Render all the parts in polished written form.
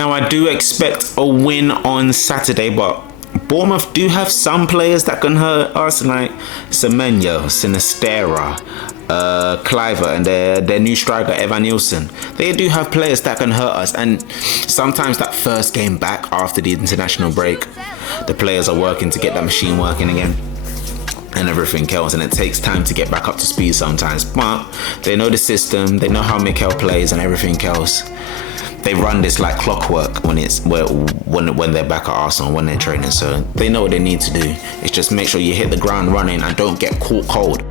Now, I do expect a win on Saturday, but Bournemouth do have some players that can hurt us, like Semenyo, Sinistera, Cliver, and their new striker Evan Nielsen. They do have players that can hurt us, and sometimes that first game back after the international break, the players are working to get that machine working again and everything else, and it takes time to get back up to speed sometimes, but they know the system, they know how Mikel plays and everything else. They run this like clockwork when they're back at Arsenal, when they're training, so they know what they need to do. It's just make sure you hit the ground running and don't get caught cold.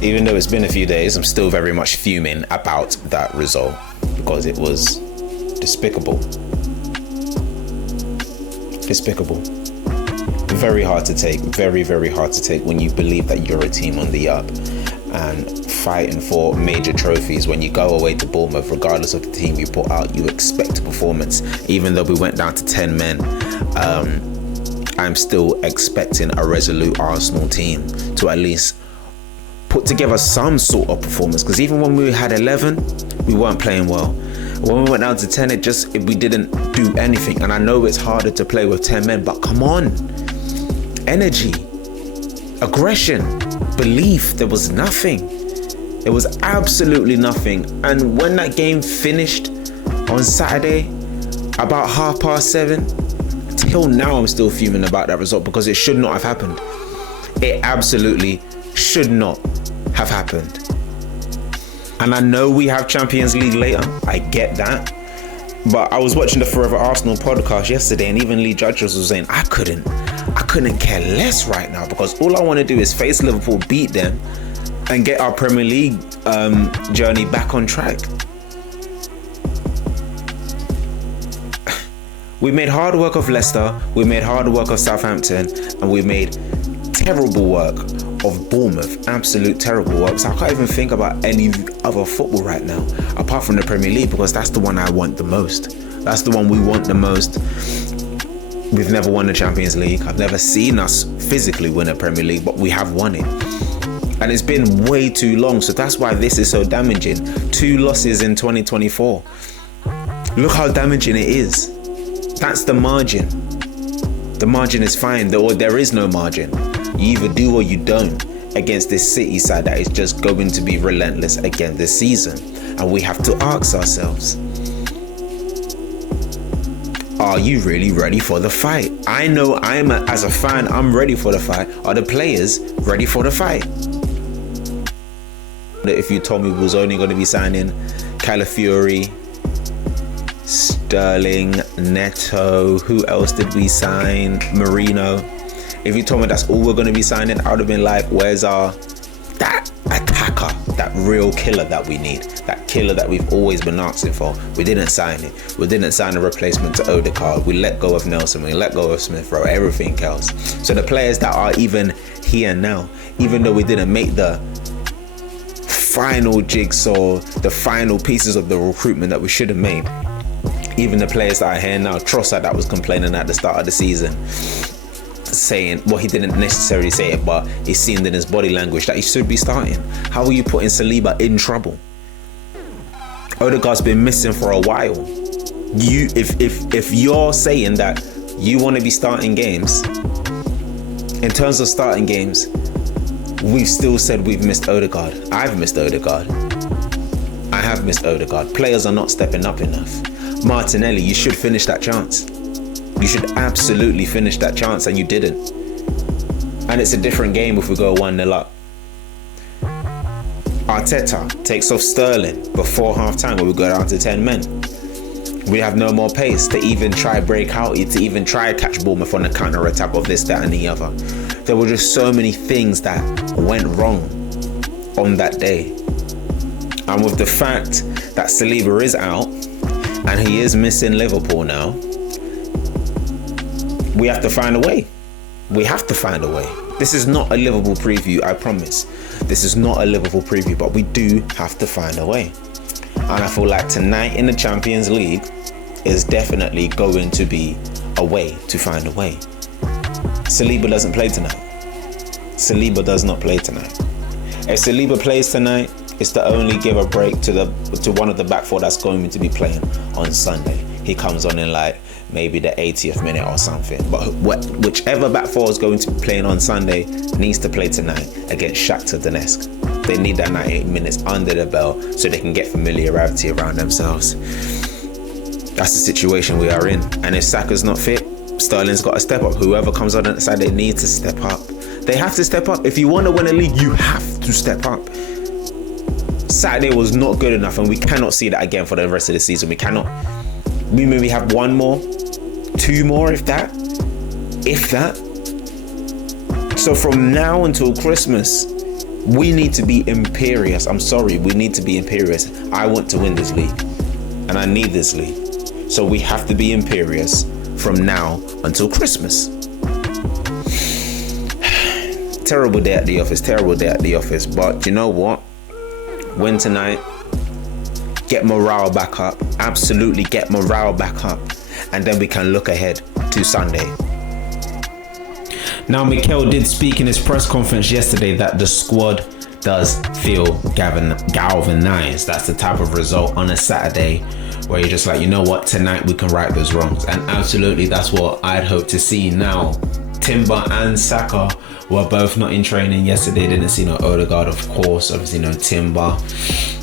Even though it's been a few days, I'm still very much fuming about that result because it was despicable. Despicable. Very hard to take, very, very hard to take when you believe that you're a team on the up and fighting for major trophies. When you go away to Bournemouth, regardless of the team you put out, you expect a performance. Even though we went down to 10 men, I'm still expecting a resolute Arsenal team to at least put together some sort of performance, because even when we had 11, we weren't playing well. When we went down to 10, we didn't do anything. And I know it's harder to play with 10 men, but come on. Energy, aggression, belief. There was nothing. There was absolutely nothing. And when that game finished on Saturday, about 7:30, till now I'm still fuming about that result because it should not have happened. It absolutely should not have happened. And I know we have Champions League later. I get that. But I was watching the Forever Arsenal podcast yesterday, and even Lee Judges was saying, I couldn't care less right now, because all I want to do is face Liverpool, beat them, and get our Premier League journey back on track. We made hard work of Leicester, we made hard work of Southampton, and we made terrible work of Bournemouth. Absolute terrible work. So I can't even think about any other football right now apart from the Premier League, because that's the one I want the most. That's the one we want the most. We've never won the Champions League. I've never seen us physically win a Premier League, but we have won it. And it's been way too long, so that's why this is so damaging. 2 losses in 2024. Look how damaging it is. That's the margin. The margin is fine, or there is no margin. You either do or you don't against this City side that is just going to be relentless again this season. And we have to ask ourselves, are you really ready for the fight? I know as a fan, I'm ready for the fight. Are the players ready for the fight? If you told me we was only going to be signing Calafiori, Sterling, Neto, who else did we sign? Marino. If you told me that's all we're going to be signing, I would have been like, where's that attacker, that real killer that we need, that killer that we've always been asking for? We didn't sign it. We didn't sign a replacement to Odegaard. We let go of Nelson. We let go of Smith Rowe, everything else. So the players that are even here now, even though we didn't make the final jigsaw, the final pieces of the recruitment that we should have made, even the players that are here now, Trossard that was complaining at the start of the season, saying, well, he didn't necessarily say it, but he seemed in his body language that he should be starting. How are you putting Saliba in trouble? Odegaard's been missing for a while. If you're saying that you want to be starting games, in terms of starting games, we've still said we've missed Odegaard. I've missed Odegaard. I have missed Odegaard. Players are not stepping up enough. Martinelli, you should finish that chance. You should absolutely finish that chance, and you didn't. And it's a different game if we go 1-0 up. Arteta takes off Sterling before half-time when we go down to 10 men. We have no more pace to even try break out, to even try catch Bournemouth on the counter-attack of this, that and the other. There were just so many things that went wrong on that day. And with the fact that Saliba is out and he is missing Liverpool now, we have to find a way. We have to find a way. This is not a Liverpool preview, I promise. This is not a Liverpool preview, but we do have to find a way. And I feel like tonight in the Champions League is definitely going to be a way to find a way. Saliba doesn't play tonight. Saliba does not play tonight. If Saliba plays tonight, It's to only give a break to one of the back four that's going to be playing on Sunday. He comes on in like maybe the 80th minute or something. But whichever back four is going to be playing on Sunday needs to play tonight against Shakhtar Donetsk. They need that 98 minutes under the belt so they can get familiarity around themselves. That's the situation we are in. And if Saka's not fit, Sterling's got to step up. Whoever comes on the side, they need to step up. They have to step up. If you want to win a league, you have to step up. Saturday was not good enough, and we cannot see that again for the rest of the season. We cannot. We maybe have one more, two more, if that. So from now until Christmas, we need to be imperious. I'm sorry, we need to be imperious. I want to win this league, and I need this league. So we have to be imperious from now until Christmas. Terrible day at the office. But you know what? Win tonight. Get morale back up. Absolutely get morale back up. And then we can look ahead to Sunday. Now, Mikel did speak in his press conference yesterday that the squad does feel galvanized. That's the type of result on a Saturday where you're just like, you know what, tonight we can right those wrongs. And absolutely, that's what I'd hope to see. Now, Timber and Saka were both not in training yesterday. Didn't see no Odegaard, of course, obviously no Timber.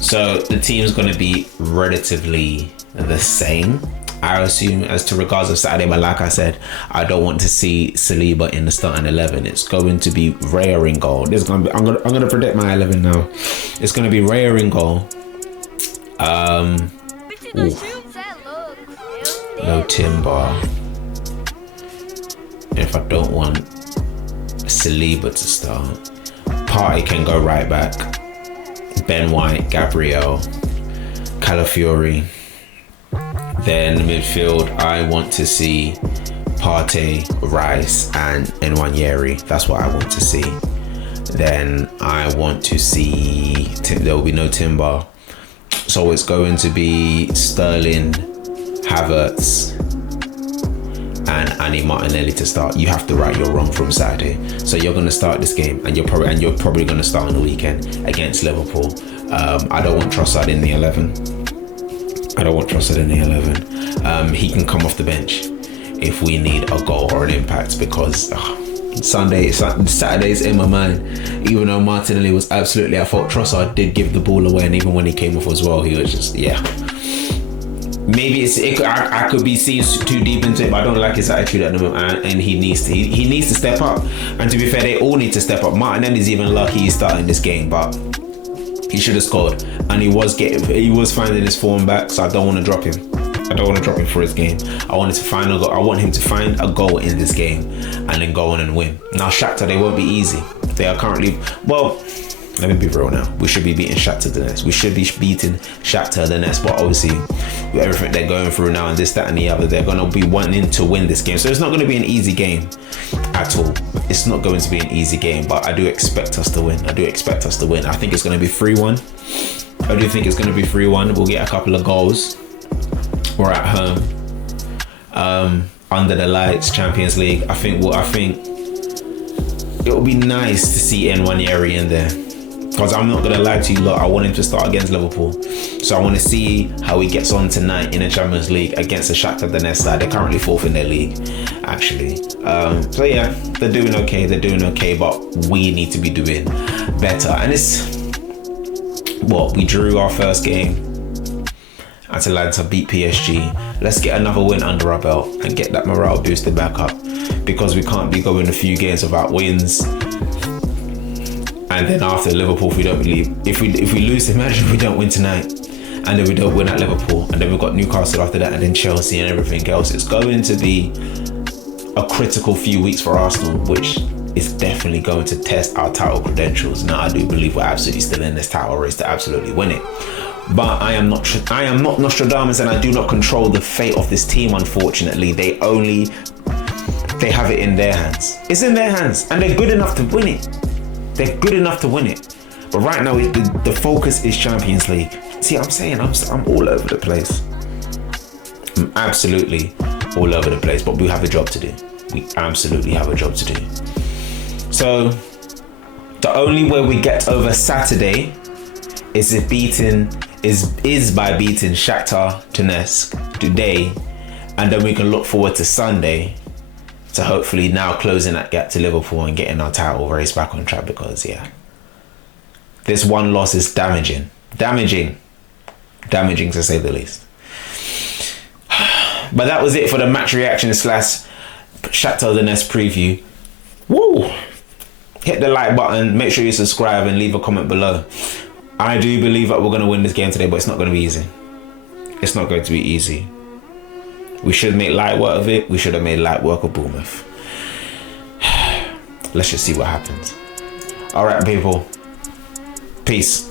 So the team's going to be relatively the same, I assume, as to regards of Saturday. But like I said, I don't want to see Saliba in the starting 11. It's going to be Raya in goal. I'm going to predict my 11 now. It's going to be Raya in goal. No Timber. If I don't want Saliba to start, Partey can go right back. Ben White, Gabriel, Calafiori. Then midfield, I want to see Partey, Rice, and Nwaneri. That's what I want to see. Then I want to see there will be no Timber, so it's going to be Sterling, Havertz, and Annie Martinelli to start. You have to right your wrong from Saturday. So you're going to start this game, and you're probably going to start on the weekend against Liverpool. I don't want Trossard in the 11. He can come off the bench if we need a goal or an impact, because Saturday's in my mind. Even though Martinelli was absolutely at fault, Trossard did give the ball away, and even when he came off as well, he was just Maybe I could be seeing too deep into it, but I don't like his attitude at the moment, and he needs to step up. And to be fair, they all need to step up. Martinelli's even lucky he's starting this game, but he should have scored, and he was finding his form back. So I don't want to drop him. For his game. I want him to find a goal in this game, and then go on and win. Now Shakhtar, they won't be easy. They are currently let me be real now. We should be beating Shakhtar Donetsk. But obviously, with everything they're going through now and this, that, and the other, they're going to be wanting to win this game. So it's not going to be an easy game at all. It's not going to be an easy game, but I do expect us to win. I think it's going to be 3-1. I do think it's going to be 3-1. We'll get a couple of goals. We're at home. Under the lights, Champions League. I think it would be nice to see Nwaneri in there. Because I'm not going to lie to you lot, I want him to start against Liverpool. So I want to see how he gets on tonight in the Champions League against the Shakhtar Donetsk side. They're currently 4th in their league, actually. So yeah, they're doing okay, but we need to be doing better. And we drew our first game. Atalanta beat PSG. Let's get another win under our belt and get that morale boosted back up, because we can't be going a few games without wins. And then after Liverpool, if we lose, imagine if we don't win tonight, and then we don't win at Liverpool, and then we've got Newcastle after that, and then Chelsea and everything else. It's going to be a critical few weeks for Arsenal, which is definitely going to test our title credentials. Now, I do believe we're absolutely still in this title race to absolutely win it. But I am not Nostradamus, and I do not control the fate of this team, unfortunately. They have it in their hands. It's in their hands, and they're good enough to win it. But right now, the focus is Champions League. See what I'm saying? I'm all over the place. I'm absolutely all over the place, but we have a job to do. We absolutely have a job to do. So the only way we get over Saturday is by beating Shakhtar Donetsk today, and then we can look forward to Sunday to hopefully now closing that gap to Liverpool and getting our title race back on track, because this one loss is damaging to say the least. But that was it for the match reaction / Shakhtar Donetsk preview. Woo! Hit the like button, make sure you subscribe and leave a comment below. I do believe that we're going to win this game today, but it's not going to be easy. It's not going to be easy. We should make light work of it. We should have made light work of Bournemouth. Let's just see what happens. All right, people. Peace.